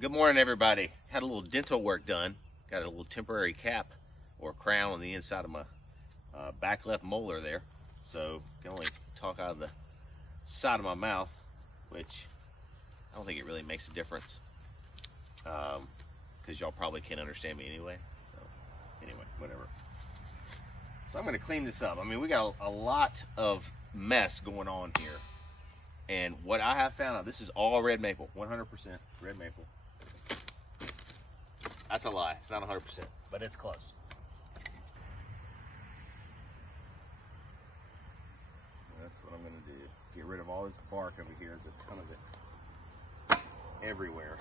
Good morning, everybody. Had a little dental work done. Got a little temporary cap or crown on the inside of my back left molar there. So can only talk out of the side of my mouth, which I don't think it really makes a difference because y'all probably can't understand me anyway. So anyway, whatever. So I'm going to clean this up. I mean, we got a lot of mess going on here. And what I have found out, this is all red maple, 100% red maple. That's a lie, it's not 100%, but it's close. That's what I'm gonna do. Get rid of all this bark over here. There's a ton of it everywhere.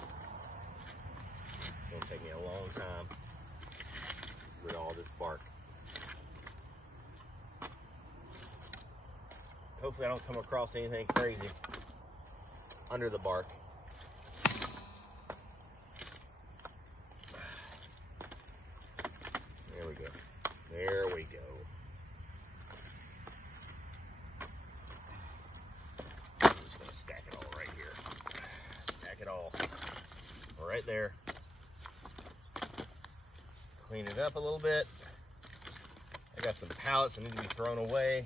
It's gonna take me a long time to get rid of all this bark. Hopefully I don't come across anything crazy under the bark. There we go. There we go. I'm just gonna stack it all right here. Stack it all right there. Clean it up a little bit. I got some pallets that need to be thrown away.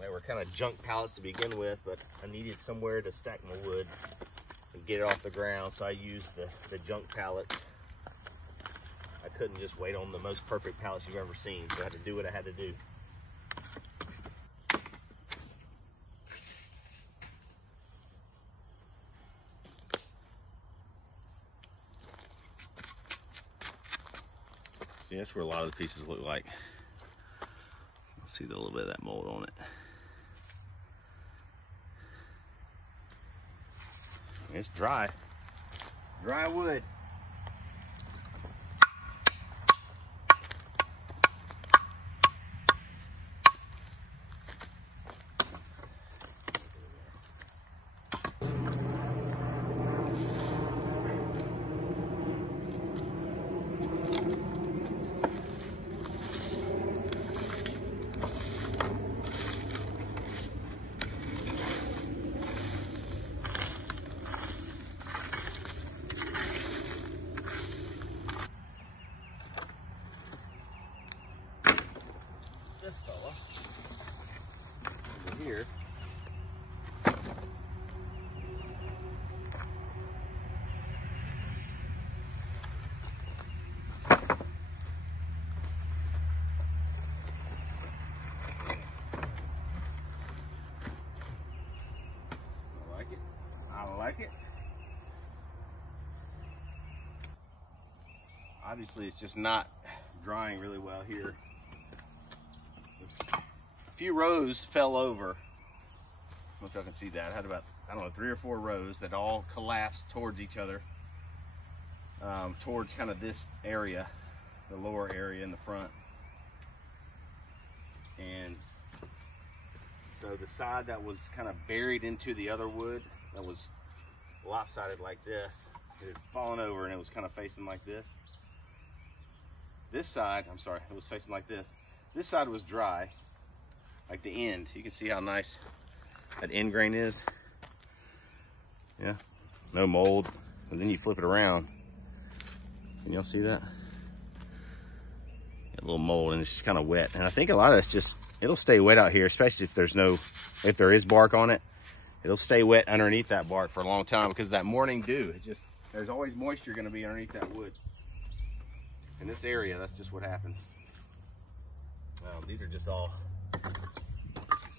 They were kind of junk pallets to begin with, but I needed somewhere to stack my wood and get it off the ground, so I used the junk pallets. I couldn't just wait on the most perfect pallets you've ever seen, so I had to do what I had to do. See, that's where a lot of the pieces look like. See a little bit of that mold on it. It's dry. Dry wood. This fella over here I like it. Obviously it's just not drying really well here. A few rows fell over. I don't know if y'all can see that. I had about, I don't know, 3 or 4 rows that all collapsed towards each other, towards kind of this area, the lower area in the front. And so the side that was kind of buried into the other wood, that was lopsided like this, it had fallen over and it was kind of facing like this. This side, I'm sorry, it was facing like this. This side was dry, like the end. You can see how nice that end grain is. Yeah, no mold. And then you flip it around. Can y'all see that? A little mold, and it's just kind of wet. And I think a lot of it's just, it'll stay wet out here, especially if there is bark on it. It'll stay wet underneath that bark for a long time because of that morning dew. There's always moisture gonna be underneath that wood. In this area, that's just what happens. These are just all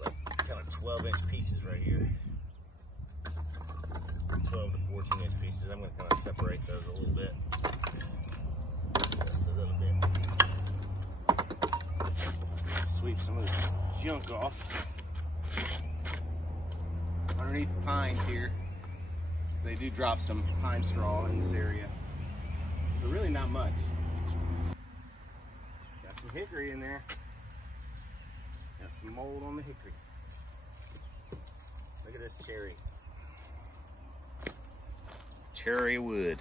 like kind of 12-inch pieces right here. 12 to 14-inch pieces. I'm going to kind of separate those a little bit. Just a little bit. Sweep some of this junk off. Underneath the pines here, they do drop some pine straw in this area, but really not much. Got some hickory in there. Got some mold on the hickory. Look at this cherry. Cherry wood.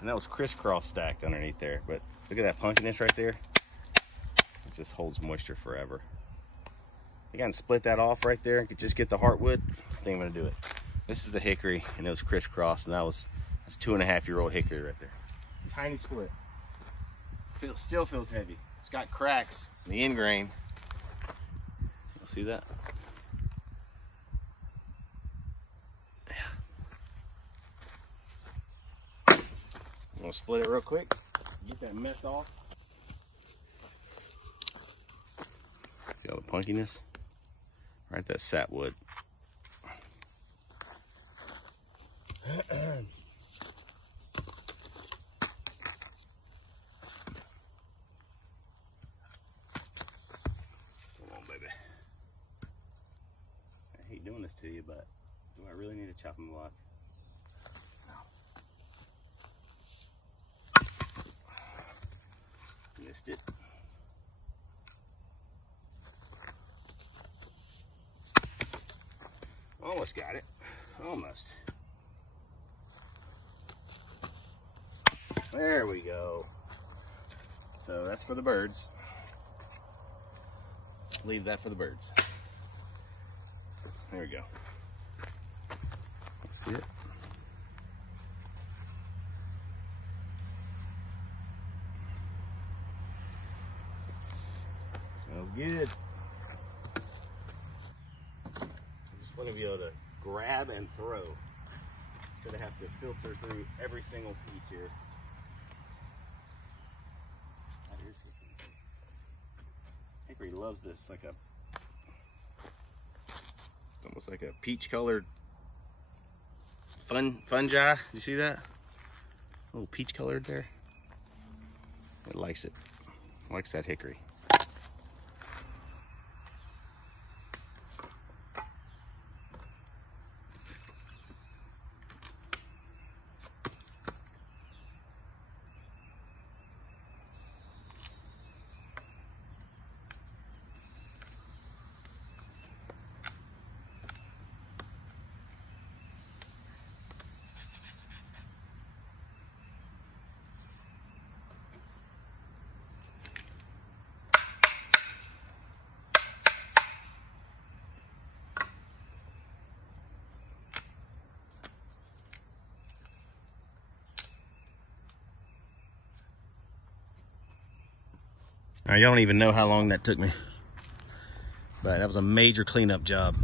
And that was crisscross stacked underneath there, but look at that punkiness right there. It just holds moisture forever. I think I can split that off right there and just get the heartwood. I think I'm gonna do it. This is the hickory, and it was crisscrossed, and that's 2.5-year-old hickory right there. Tiny split. Still feels heavy. It's got cracks in the end grain. You'll see that? Yeah. I'm gonna split it real quick. Get that mess off. See all the punkiness? Right, that sapwood. Doing this to you, but do I really need a chopping block? No. Missed it. Almost got it. Almost. There we go. So that's for the birds. Leave that for the birds. There we go. See it? Smells good. I just want to be able to grab and throw instead of have to filter through every single piece here. That is hickory. Hickory loves this, like a almost like a peach colored fungi. You see that? A little peach colored there. It likes it. Likes that hickory. Now, y'all don't even know how long that took me, but that was a major cleanup job.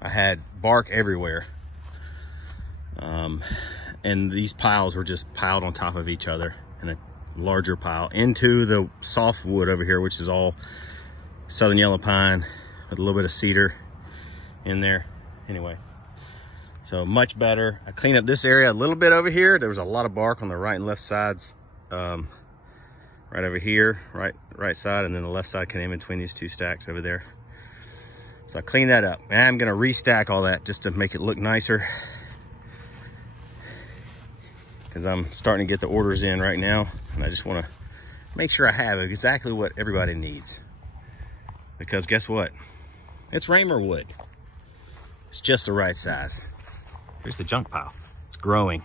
I had bark everywhere, and these piles were just piled on top of each other in a larger pile into the softwood over here, which is all southern yellow pine with a little bit of cedar in there. Anyway, so much better. I cleaned up this area a little bit over here. There was a lot of bark on the right and left sides. Right over here, right side, and then the left side came in between these two stacks over there. So I cleaned that up. And I'm gonna restack all that just to make it look nicer, because I'm starting to get the orders in right now, and I just wanna make sure I have exactly what everybody needs. Because guess what? It's Raymer wood. It's just the right size. Here's the junk pile. It's growing.